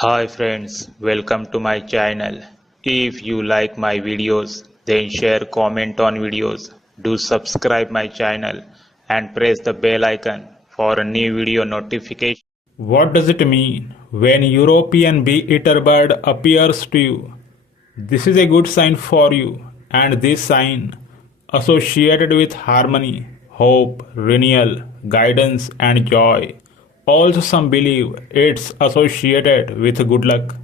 Hi friends, welcome to my channel. If you like my videos, then share comment on videos. Do subscribe my channel and press the bell icon for a new video notification. What does it mean when European bee-eater bird appears to you? This is a good sign for you, and this sign associated with harmony, hope, renewal, guidance, and joy. Also, some believe it's associated with good luck.